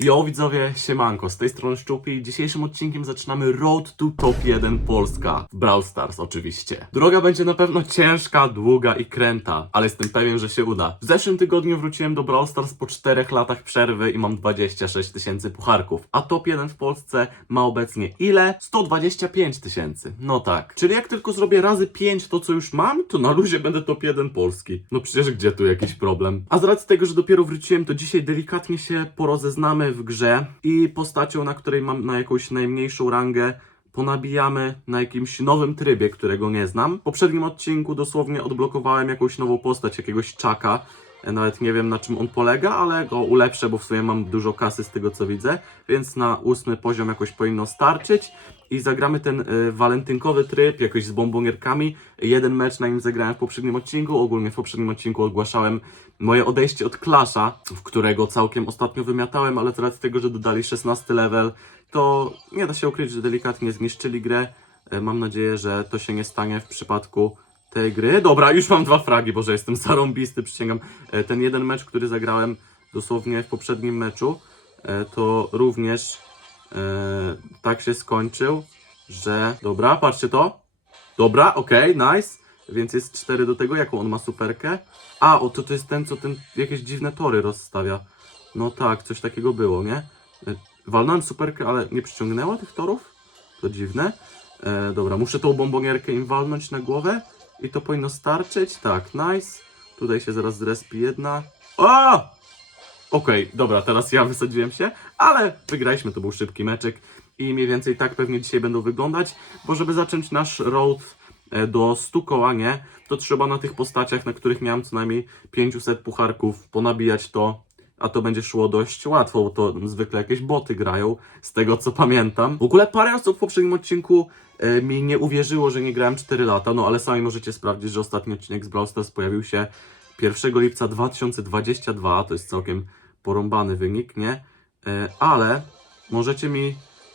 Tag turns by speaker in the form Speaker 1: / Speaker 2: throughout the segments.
Speaker 1: Yo widzowie, siemanko, z tej strony Szczupi. Dzisiejszym odcinkiem zaczynamy Road to Top 1 Polska. W Brawl Stars oczywiście. Droga będzie na pewno ciężka, długa i kręta, ale jestem pewien, że się uda. W zeszłym tygodniu wróciłem do Brawl Stars po 4 latach przerwy i mam 26 tysięcy pucharków. A Top 1 w Polsce ma obecnie ile? 125 tysięcy. No tak. Czyli jak tylko zrobię razy 5 to co już mam, to na luzie będę Top 1 Polski. No przecież gdzie tu jakiś problem? A z racji tego, że dopiero wróciłem, to dzisiaj delikatnie się porozeznamy w grze i postacią, na której mam na jakąś najmniejszą rangę, ponabijamy na jakimś nowym trybie, którego nie znam. W poprzednim odcinku dosłownie odblokowałem jakąś nową postać, jakiegoś czaka. Nawet nie wiem na czym on polega, ale go ulepszę, bo w sumie mam dużo kasy z tego co widzę, więc na ósmy poziom jakoś powinno starczyć. I zagramy ten y, walentynkowy tryb, jakoś z bombonierkami. Jeden mecz na nim zagrałem w poprzednim odcinku. Ogólnie w poprzednim odcinku ogłaszałem moje odejście od Clasha, w którego całkiem ostatnio wymiatałem, ale z racji tego, że dodali 16 level, to nie da się ukryć, że delikatnie zniszczyli grę. E, Mam nadzieję, że to się nie stanie w przypadku tej gry. Dobra, już mam dwa fragi, bo że jestem zarąbisty, przysięgam. E, Ten jeden mecz, który zagrałem dosłownie w poprzednim meczu, e, to również e, tak się skończył, że... Dobra, patrzcie to. Dobra, okej, nice. Więc jest 4 do tego, jaką on ma superkę. A, o to to jest ten, co ten jakieś dziwne tory rozstawia. No tak, coś takiego było, nie? Walnąłem superkę, ale nie przyciągnęła tych torów? To dziwne. E, dobra, muszę tą bombonierkę im walnąć na głowę i to powinno starczyć. Tak, nice. Tutaj się zaraz zrespi jedna. O! Okej, dobra, teraz ja wysadziłem się, ale wygraliśmy, to był szybki meczek i mniej więcej tak pewnie dzisiaj będą wyglądać, bo żeby zacząć nasz road e, do 100 koła, nie, to trzeba na tych postaciach, na których miałem co najmniej 500 pucharków, ponabijać to, a to będzie szło dość łatwo, bo to zwykle jakieś boty grają, z tego co pamiętam. W ogóle parę osób w poprzednim odcinku e, mi nie uwierzyło, że nie grałem 4 lata, no ale sami możecie sprawdzić, że ostatni odcinek z Brawl Stars pojawił się 1 lipca 2022, to jest całkiem porąbany wynik, nie? E, Ale możecie mi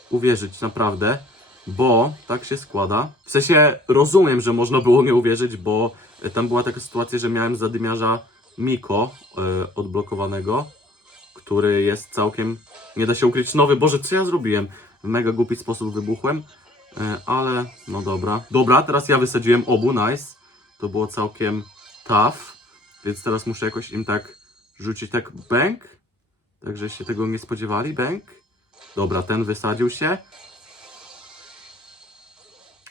Speaker 1: uwierzyć naprawdę, bo tak się składa. W sensie rozumiem, że można było nie uwierzyć, bo tam była taka sytuacja, że miałem zadymiarza Miko e, odblokowanego, który jest całkiem, nie da się ukryć, nowy. Boże, co ja zrobiłem? W mega głupi sposób wybuchłem, e, ale no dobra. Dobra, teraz ja wysadziłem obu, nice. To było całkiem tough, więc teraz muszę jakoś im tak rzucić tak bęk, także się tego nie spodziewali, bęk. Dobra, ten wysadził się.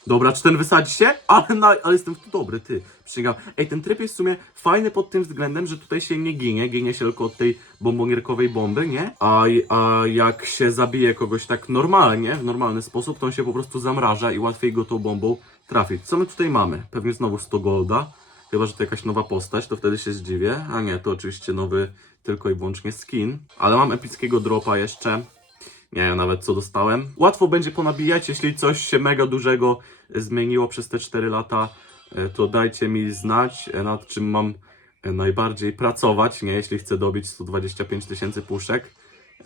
Speaker 1: Dobra, czy ten wysadzi się? Ale, na, ale jestem w to dobry, ty. Przysięgam. Ej, ten tryb jest w sumie fajny pod tym względem, że tutaj się nie ginie. Ginie się tylko od tej bombonierkowej bomby, nie? A, a jak się zabije kogoś tak normalnie, w normalny sposób, to on się po prostu zamraża i łatwiej go tą bombą trafić. Co my tutaj mamy? Pewnie znowu 100 golda. Chyba, że to jakaś nowa postać, to wtedy się zdziwię. A nie, to oczywiście nowy tylko i wyłącznie skin. Ale mam epickiego dropa jeszcze. Nie wiem nawet co dostałem. Łatwo będzie ponabijać, jeśli coś się mega dużego zmieniło przez te 4 lata, e, to dajcie mi znać, e, nad czym mam e, najbardziej pracować, nie? Jeśli chcę dobić 125 tysięcy puszek.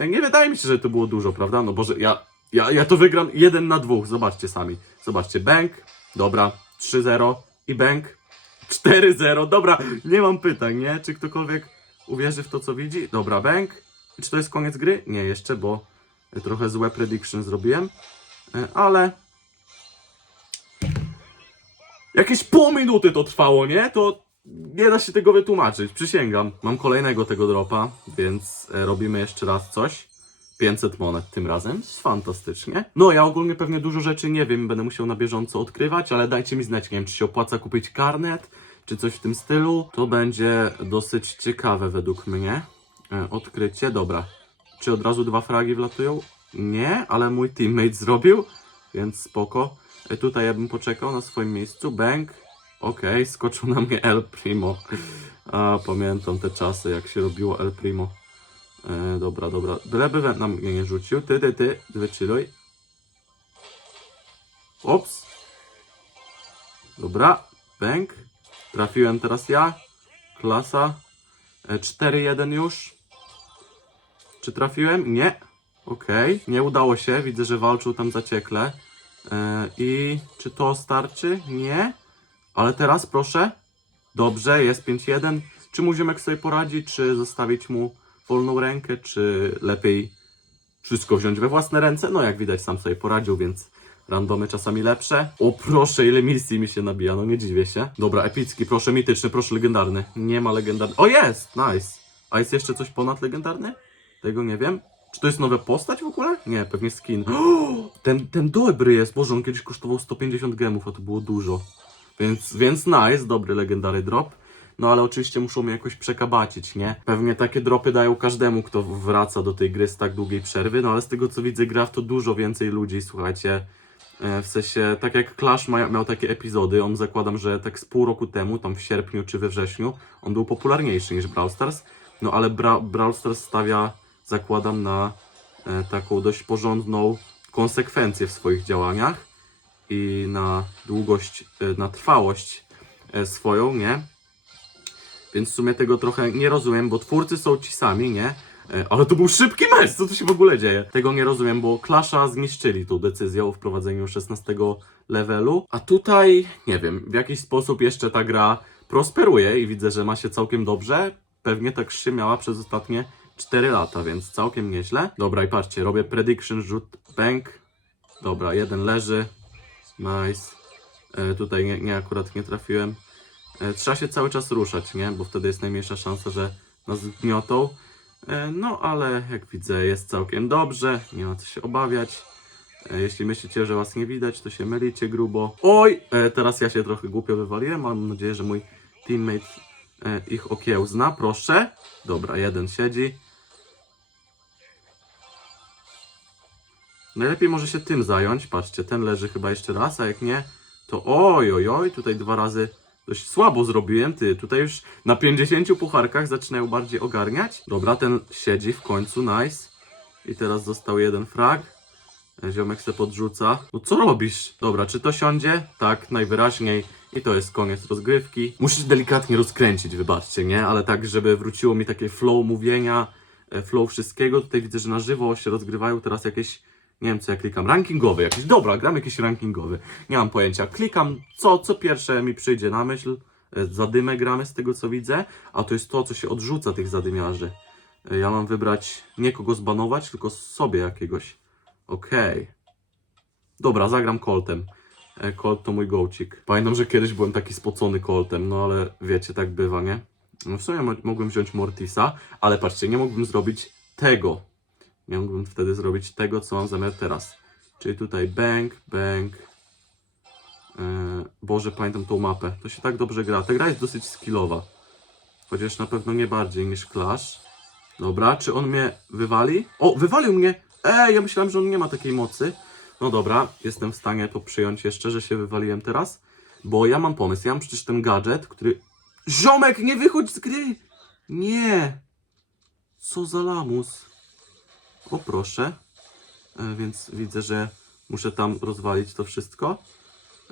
Speaker 1: Nie wydaje mi się, że to było dużo, prawda? No Boże, ja, ja, ja to wygram jeden na dwóch, zobaczcie sami. Zobaczcie, bank, dobra, 3-0 i bank, 4-0, dobra, nie mam pytań, nie? Czy ktokolwiek uwierzy w to, co widzi? Dobra, bank. Czy to jest koniec gry? Nie, jeszcze, bo trochę złe prediction zrobiłem, E, ale jakieś pół minuty to trwało, nie? To nie da się tego wytłumaczyć, przysięgam. Mam kolejnego tego dropa, więc e, robimy jeszcze raz coś. 500 monet tym razem, fantastycznie. No, ja ogólnie pewnie dużo rzeczy nie wiem, będę musiał na bieżąco odkrywać, ale dajcie mi znać, nie wiem, czy się opłaca kupić karnet, czy coś w tym stylu. To będzie dosyć ciekawe według mnie. E, odkrycie, dobra. Czy od razu dwa fragi wlatują? Nie, ale mój teammate zrobił, więc spoko. E, tutaj ja bym poczekał na swoim miejscu. Bang. Okej, skoczył na mnie El Primo. A, pamiętam te czasy, jak się robiło El Primo. E, dobra, dobra. Byleby na mnie nie rzucił. Ty, ty, ty, wychilluj. Ops. Dobra, bang. Trafiłem teraz ja. Klasa. E, 4-1 już. Czy trafiłem? Nie. Okej, nie udało się. Widzę, że walczył tam zaciekle. E, I czy to starczy? Nie. Ale teraz proszę. Dobrze, jest 5-1. Czy mój ziomek sobie poradzi, czy zostawić mu wolną rękę, czy lepiej wszystko wziąć we własne ręce. No jak widać sam sobie poradził, więc randomy czasami lepsze. O proszę, ile misji mi się nabija, no nie dziwię się. Dobra, epicki, proszę mityczny, proszę legendarny. Nie ma legendarny. O jest, nice. A jest jeszcze coś ponad legendarny? Tego nie wiem. Czy to jest nowa postać w ogóle? Nie, pewnie skin. Ten, ten dobry jest, Boże, on kiedyś kosztował 150 gemów, a to było dużo. Więc, więc nice, dobry legendary drop. No ale oczywiście muszą mnie jakoś przekabacić, nie? Pewnie takie dropy dają każdemu, kto wraca do tej gry z tak długiej przerwy, no ale z tego co widzę, gra w to dużo więcej ludzi, słuchajcie. E, W sensie, tak jak Clash ma, miał takie epizody, on zakładam, że tak z pół roku temu, tam w sierpniu czy we wrześniu, on był popularniejszy niż Brawl Stars. No ale Bra Brawl Stars stawia, zakładam, na e, taką dość porządną konsekwencję w swoich działaniach i na długość, e, na trwałość e, swoją, nie? Więc w sumie tego trochę nie rozumiem, bo twórcy są ci sami, nie? Ale to był szybki mecz, co tu się w ogóle dzieje? Tego nie rozumiem, bo Clasha zniszczyli tą decyzję o wprowadzeniu 16 levelu, a tutaj, nie wiem, w jakiś sposób jeszcze ta gra prosperuje i widzę, że ma się całkiem dobrze. Pewnie tak się miała przez ostatnie 4 lata, więc całkiem nieźle. Dobra, i patrzcie, robię prediction, rzut bank. Dobra, jeden leży. Nice. E, tutaj nie, nie akurat nie trafiłem. E, trzeba się cały czas ruszać, nie? Bo wtedy jest najmniejsza szansa, że nas gniotą. E, no ale jak widzę jest całkiem dobrze, nie ma co się obawiać. E, jeśli myślicie, że was nie widać, to się mylicie grubo. Oj! E, teraz ja się trochę głupio wywaliłem, mam nadzieję, że mój teammate e, ich okiełzna. Proszę. Dobra, jeden siedzi. Najlepiej może się tym zająć. Patrzcie, ten leży chyba jeszcze raz, a jak nie, to oj, oj, oj, tutaj dwa razy dość słabo zrobiłem, ty. Tutaj już na 50 pucharkach zaczynają bardziej ogarniać. Dobra, ten siedzi w końcu, nice. I teraz został jeden frag. Ziomek se podrzuca. No co robisz? Dobra, czy to siądzie? Tak, najwyraźniej. I to jest koniec rozgrywki. Muszę się delikatnie rozkręcić, wybaczcie, nie? Ale tak, żeby wróciło mi takie flow mówienia, e, flow wszystkiego. Tutaj widzę, że na żywo się rozgrywają teraz jakieś nie wiem co ja klikam, rankingowy jakiś, dobra, gram jakiś rankingowy, nie mam pojęcia, klikam co, co pierwsze mi przyjdzie na myśl, E, zadymę gramy z tego co widzę, a to jest to, co się odrzuca tych zadymiarzy. E, Ja mam wybrać, nie kogo zbanować, tylko sobie jakiegoś, okej. Dobra, zagram Coltem. E, Colt to mój gołcik. Pamiętam, że kiedyś byłem taki spocony Coltem, no ale wiecie, tak bywa, nie? No w sumie mo- mogłem wziąć Mortisa, ale patrzcie, nie mógłbym zrobić tego. Nie mógłbym wtedy zrobić tego, co mam zamiar teraz. Czyli tutaj bang, bang. Eee, Boże, pamiętam tą mapę. To się tak dobrze gra. Ta gra jest dosyć skillowa. Chociaż na pewno nie bardziej niż Clash. Dobra, czy on mnie wywali? O, wywalił mnie! Ej, ja myślałem, że on nie ma takiej mocy. No dobra, jestem w stanie to przyjąć jeszcze, że się wywaliłem teraz. Bo ja mam pomysł. Ja mam przecież ten gadżet, który... Ziomek, nie wychodź z gry! Nie! Co za lamus. O proszę. E, więc widzę, że muszę tam rozwalić to wszystko.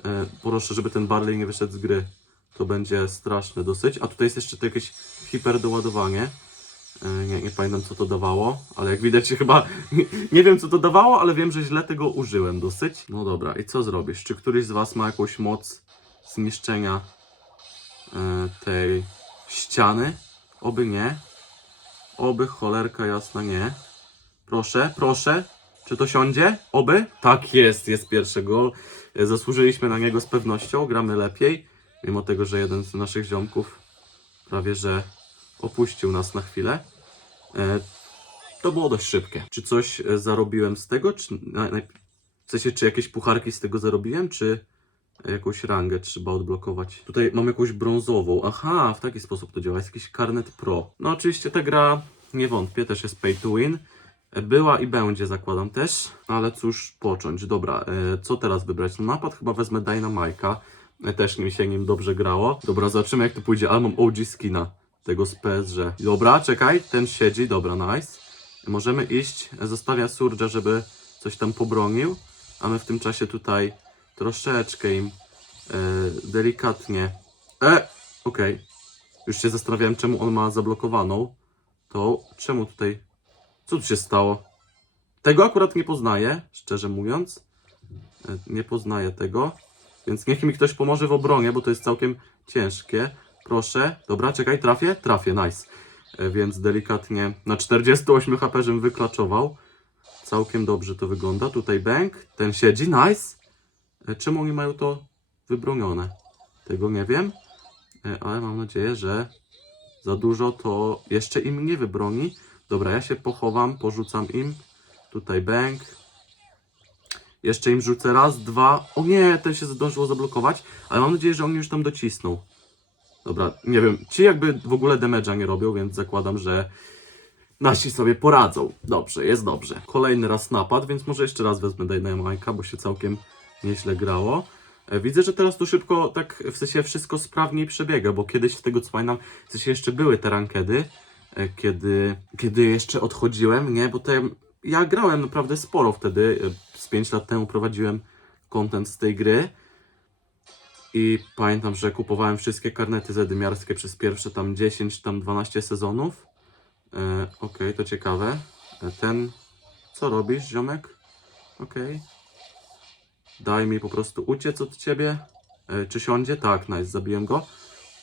Speaker 1: E, proszę, żeby ten Barley nie wyszedł z gry. To będzie straszne dosyć. A tutaj jest jeszcze to jakieś hiperdoładowanie. E, nie, nie pamiętam co to dawało, ale jak widać chyba nie, wiem co to dawało, ale wiem, że źle tego użyłem dosyć. No dobra, i co zrobisz? Czy któryś z Was ma jakąś moc zniszczenia tej ściany? Oby nie. Oby cholerka jasna nie. Proszę, proszę. Czy to siądzie? Oby? Tak jest, jest pierwszy gol. Zasłużyliśmy na niego z pewnością, gramy lepiej. Mimo tego, że jeden z naszych ziomków prawie że opuścił nas na chwilę. E, To było dość szybkie. Czy coś e, zarobiłem z tego? Czy, w sensie, czy jakieś pucharki z tego zarobiłem, czy jakąś rangę trzeba odblokować? Tutaj mam jakąś brązową. Aha, w taki sposób to działa. Jest jakiś karnet pro. No oczywiście ta gra, nie wątpię, też jest pay to win. Była i będzie, zakładam też, ale cóż począć. Dobra, e, co teraz wybrać? No napad chyba wezmę Dynamike'a, e, też mi się nim dobrze grało. Dobra, zobaczymy jak to pójdzie, ale mam OG skina tego z PSG. Dobra, czekaj, ten siedzi, dobra, nice. Możemy iść, zostawia Surge'a, żeby coś tam pobronił, a my w tym czasie tutaj troszeczkę im e, delikatnie... E, okej. Już się zastanawiałem, czemu on ma zablokowaną. To czemu tutaj co tu się stało? Tego akurat nie poznaję, szczerze mówiąc. E, Nie poznaję tego. Więc niech mi ktoś pomoże w obronie, bo to jest całkiem ciężkie. Proszę. Dobra, czekaj, trafię? Trafię, nice. E, Więc delikatnie na 48 HP żem wyklaczował. Całkiem dobrze to wygląda. Tutaj bank, ten siedzi, nice. E, Czemu oni mają to wybronione? Tego nie wiem, ale mam nadzieję, że za dużo to jeszcze im nie wybroni. Dobra, ja się pochowam, porzucam im. Tutaj bank. Jeszcze im rzucę raz, dwa. O nie, ten się zdążyło zablokować, ale mam nadzieję, że oni już tam docisną. Dobra, nie wiem, ci jakby w ogóle damage'a nie robią, więc zakładam, że nasi sobie poradzą. Dobrze, jest dobrze. Kolejny raz napad, więc może jeszcze raz wezmę Dynamite'a, bo się całkiem nieźle grało. E, Widzę, że teraz tu szybko, tak w sensie wszystko sprawniej przebiega, bo kiedyś z tego pamiętam, w sensie jeszcze były te rankedy, kiedy, kiedy jeszcze odchodziłem, nie, bo to ja, grałem naprawdę sporo wtedy, e, z 5 lat temu prowadziłem content z tej gry i pamiętam, że kupowałem wszystkie karnety zadymiarskie przez pierwsze tam 10, tam 12 sezonów. E, Okej, to ciekawe. E, ten, co robisz, ziomek? Okej. Daj mi po prostu uciec od ciebie. E, czy siądzie? Tak, nice, zabiłem go.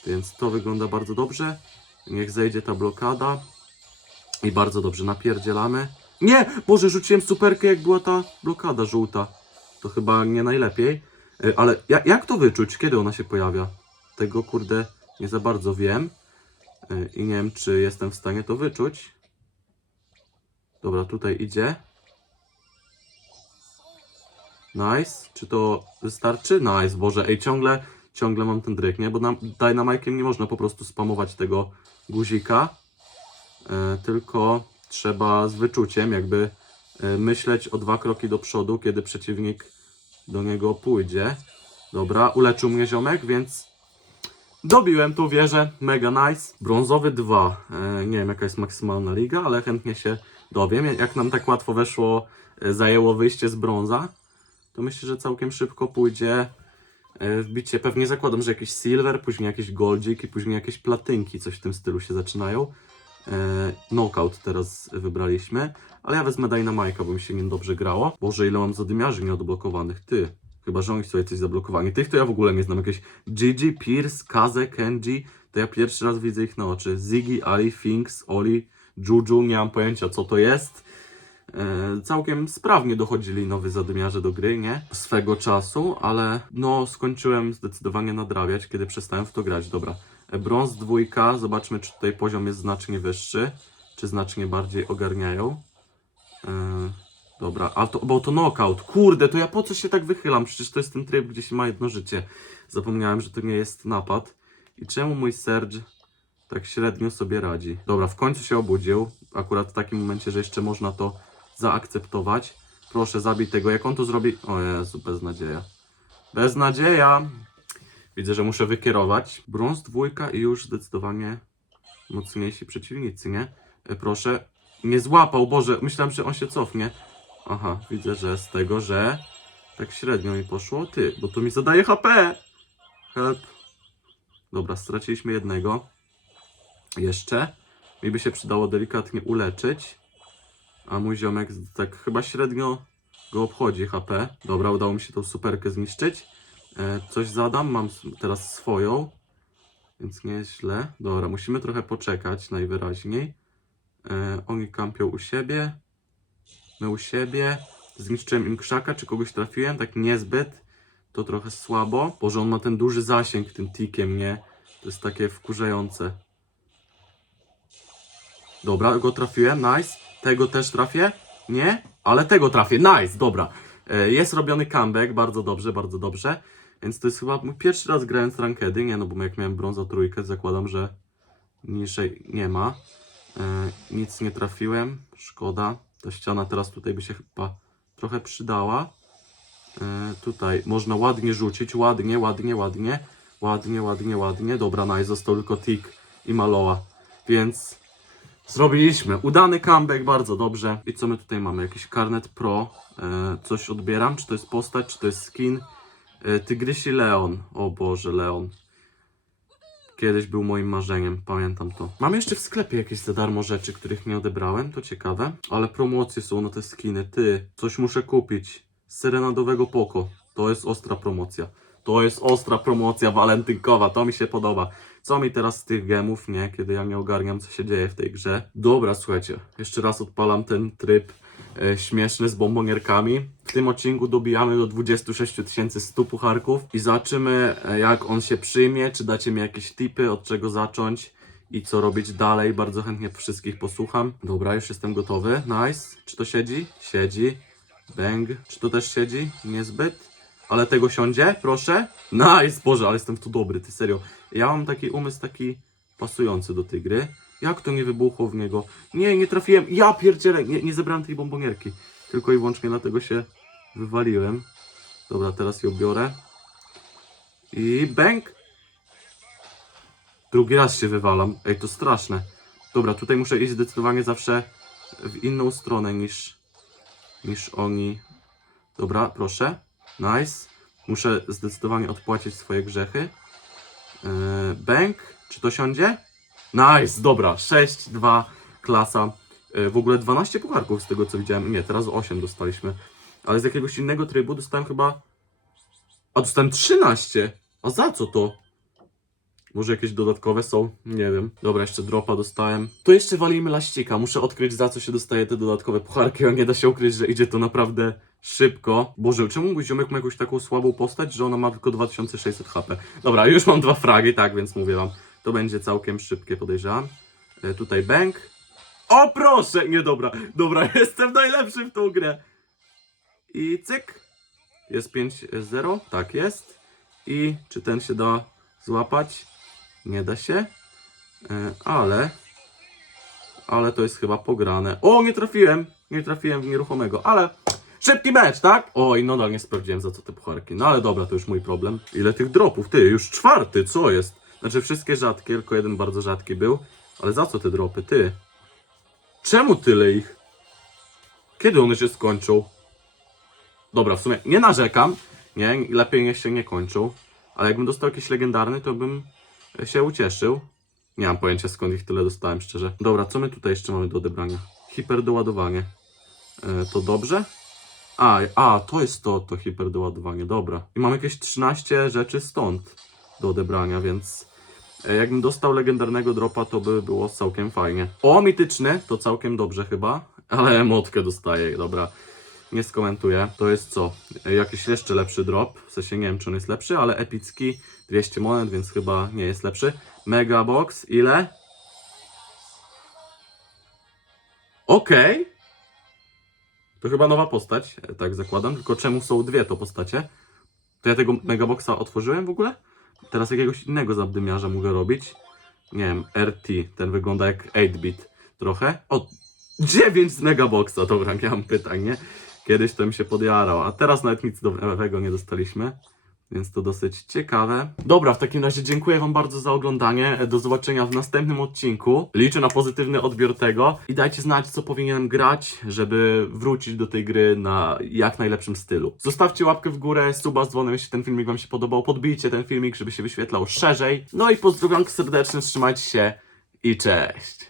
Speaker 1: Więc to wygląda bardzo dobrze. Niech zejdzie ta blokada. I bardzo dobrze, napierdzielamy. Nie! Boże, rzuciłem superkę jak była ta blokada żółta. To chyba nie najlepiej. E, Ale jak, to wyczuć? Kiedy ona się pojawia? Tego kurde nie za bardzo wiem. E, I nie wiem, czy jestem w stanie to wyczuć. Dobra, tutaj idzie. Nice. Czy to wystarczy? Nice, Boże. Ej, ciągle, ciągle mam ten dryk, nie? Bo na nie można po prostu spamować tego guzika. E, tylko trzeba z wyczuciem jakby e, myśleć o dwa kroki do przodu, kiedy przeciwnik do niego pójdzie. Dobra, uleczył mnie ziomek, więc dobiłem tu wieżę. Mega nice. Brązowy 2. E, nie wiem jaka jest maksymalna liga, ale chętnie się dowiem. Jak nam tak łatwo weszło, zajęło wyjście z brąza, to myślę, że całkiem szybko pójdzie wbicie. Pewnie zakładam, że jakiś silver, później jakiś goldzik i później jakieś platynki, coś w tym stylu się zaczynają. E, knockout teraz wybraliśmy, ale ja wezmę Dynamite'a, bo mi się nim dobrze grało. Boże, ile mam zadymiarzy nieodblokowanych, ty. Chyba, że oni sobie coś zablokowani. Tych to ja w ogóle nie znam. Jakieś Gigi, Pierce, Kaze, Kenji, to ja pierwszy raz widzę ich na oczy. Ziggy, Ali, Finks, Oli, Juju, nie mam pojęcia co to jest. E, całkiem sprawnie dochodzili nowi zadymiarze do gry, nie? Swego czasu, ale no skończyłem zdecydowanie nadrabiać, kiedy przestałem w to grać. Dobra, E, brąz dwójka, zobaczmy czy tutaj poziom jest znacznie wyższy, czy znacznie bardziej ogarniają. E, dobra, a to, bo to knockout, kurde, to ja po co się tak wychylam? Przecież to jest ten tryb, gdzie się ma jedno życie. Zapomniałem, że to nie jest napad. I czemu mój Serge tak średnio sobie radzi? Dobra, w końcu się obudził, akurat w takim momencie, że jeszcze można to zaakceptować. Proszę, zabij tego. Jak on to zrobi? O Jezu, beznadzieja. Beznadzieja! Widzę, że muszę wykierować. Brąz dwójka i już zdecydowanie mocniejsi przeciwnicy, nie? E, Proszę. Nie złapał, Boże. Myślałem, że on się cofnie. Aha, widzę, że z tego, że tak średnio mi poszło. Ty, bo to mi zadaje HP. Help. Dobra, straciliśmy jednego. Jeszcze. Mi by się przydało delikatnie uleczyć. A mój ziomek tak chyba średnio go obchodzi HP. Dobra, udało mi się tą superkę zniszczyć. E, coś zadam, mam teraz swoją. Więc nieźle. Dobra, musimy trochę poczekać najwyraźniej. E, oni kampią u siebie. My u siebie. Zniszczyłem im krzaka, czy kogoś trafiłem? Tak niezbyt. To trochę słabo. Boże, on ma ten duży zasięg tym tikiem, nie? To jest takie wkurzające. Dobra, go trafiłem, nice. Tego też trafię? Nie? Ale tego trafię, nice, dobra. E, Jest robiony comeback, bardzo dobrze, bardzo dobrze. Więc to jest chyba mój pierwszy raz grając rankedy, nie no, bo jak miałem brąza trójkę, zakładam, że niżej nie ma. E, nic nie trafiłem, szkoda. Ta ściana teraz tutaj by się chyba trochę przydała. E, tutaj można ładnie rzucić, ładnie, ładnie, ładnie. Ładnie, ładnie, ładnie. Dobra, nice, został tylko Tik i Maloa. Więc Zrobiliśmy. Udany comeback, bardzo dobrze. I co my tutaj mamy? Jakiś karnet pro. E, coś odbieram. Czy to jest postać, czy to jest skin? E, Tygrysi Leon. O Boże, Leon. Kiedyś był moim marzeniem, pamiętam to. Mam jeszcze w sklepie jakieś za darmo rzeczy, których nie odebrałem, to ciekawe. Ale promocje są na te skiny. Ty, coś muszę kupić. Serenadowego Poko. To jest ostra promocja. To jest ostra promocja walentynkowa, to mi się podoba. Co mi teraz z tych gemów, nie? Kiedy ja nie ogarniam, co się dzieje w tej grze. Dobra, słuchajcie, jeszcze raz odpalam ten tryb e, śmieszny z bombonierkami. W tym odcinku dobijamy do 26 100 pucharków i zobaczymy e, jak on się przyjmie, czy dacie mi jakieś tipy, od czego zacząć i co robić dalej. Bardzo chętnie wszystkich posłucham. Dobra, już jestem gotowy. Nice. Czy to siedzi? Siedzi. Bang. Czy to też siedzi? Niezbyt. Ale tego siądzie, proszę. Nice, Boże, ale jestem w tu dobry, ty serio. Ja mam taki umysł taki pasujący do tej gry. Jak to nie wybuchło w niego? Nie, nie trafiłem. Ja pierdzielę, nie, nie zebrałem tej bombonierki. Tylko i wyłącznie dlatego się wywaliłem. Dobra, teraz ją biorę. I bang. Drugi raz się wywalam. Ej, to straszne. Dobra, tutaj muszę iść zdecydowanie zawsze w inną stronę niż, niż oni. Dobra, proszę. Nice. Muszę zdecydowanie odpłacić swoje grzechy. Yy, bank. Czy to siądzie? Nice, dobra. 6, 2, klasa. Yy, w ogóle 12 pucharków z tego co widziałem. Nie, teraz 8 dostaliśmy. Ale z jakiegoś innego trybu dostałem chyba... A dostałem 13! A za co to? Może jakieś dodatkowe są? Nie wiem. Dobra, jeszcze dropa dostałem. To jeszcze walimy laścika. Muszę odkryć za co się dostaje te dodatkowe pucharki, a nie da się ukryć, że idzie to naprawdę szybko. Boże, czemu mój ziomek ma jakąś taką słabą postać, że ona ma tylko 2600 HP? Dobra, już mam dwa fragi, tak, więc mówię wam. To będzie całkiem szybkie, podejrzewam. E, tutaj bank. O proszę! Nie, dobra. Dobra, jestem najlepszy w tą grę. I cyk. Jest 5-0. Tak jest. I czy ten się da złapać? Nie da się. E, ale. Ale to jest chyba pograne. O, nie trafiłem! Nie trafiłem w nieruchomego, ale. Szybki mecz, tak? Oj, nadal nie sprawdziłem za co te pucharki. No ale dobra, to już mój problem. Ile tych dropów? Ty, już czwarty, co jest? Znaczy wszystkie rzadkie, tylko jeden bardzo rzadki był. Ale za co te dropy? Ty. Czemu tyle ich? Kiedy one się skończą? Dobra, w sumie nie narzekam. Nie, lepiej niech się nie kończą. Ale jakbym dostał jakiś legendarny, to bym się ucieszył. Nie mam pojęcia skąd ich tyle dostałem, szczerze. Dobra, co my tutaj jeszcze mamy do odebrania? Hiperdoładowanie. E, to dobrze? A, a, to jest to, to hiperdoładowanie, dobra. I mam jakieś 13 rzeczy stąd do odebrania, więc e, jakbym dostał legendarnego dropa, to by było całkiem fajnie. O, mityczny, to całkiem dobrze chyba, ale emotkę dostaję, dobra. Nie skomentuję. To jest co? Jakiś jeszcze lepszy drop. W sensie nie wiem, czy on jest lepszy, ale epicki 200 monet, więc chyba nie jest lepszy. Mega box, ile? Okej. To chyba nowa postać, e, tak zakładam. Tylko czemu są dwie to postacie? To ja tego megaboxa otworzyłem w ogóle? Teraz jakiegoś innego zabdymiarza mogę robić. Nie wiem, RT. Ten wygląda jak 8-bit trochę. O, 9 z megaboxa. Dobra, nie mam pytań, nie? Kiedyś to mi się podjarał, a teraz nawet nic nowego nie dostaliśmy. Więc to dosyć ciekawe. Dobra, w takim razie dziękuję Wam bardzo za oglądanie. Do zobaczenia w następnym odcinku. Liczę na pozytywny odbiór tego. I dajcie znać, co powinienem grać, żeby wrócić do tej gry na jak najlepszym stylu. Zostawcie łapkę w górę, suba z dzwonem, jeśli ten filmik Wam się podobał. Podbijcie ten filmik, żeby się wyświetlał szerzej. No i pozdrowionki serdeczne, trzymajcie się i cześć.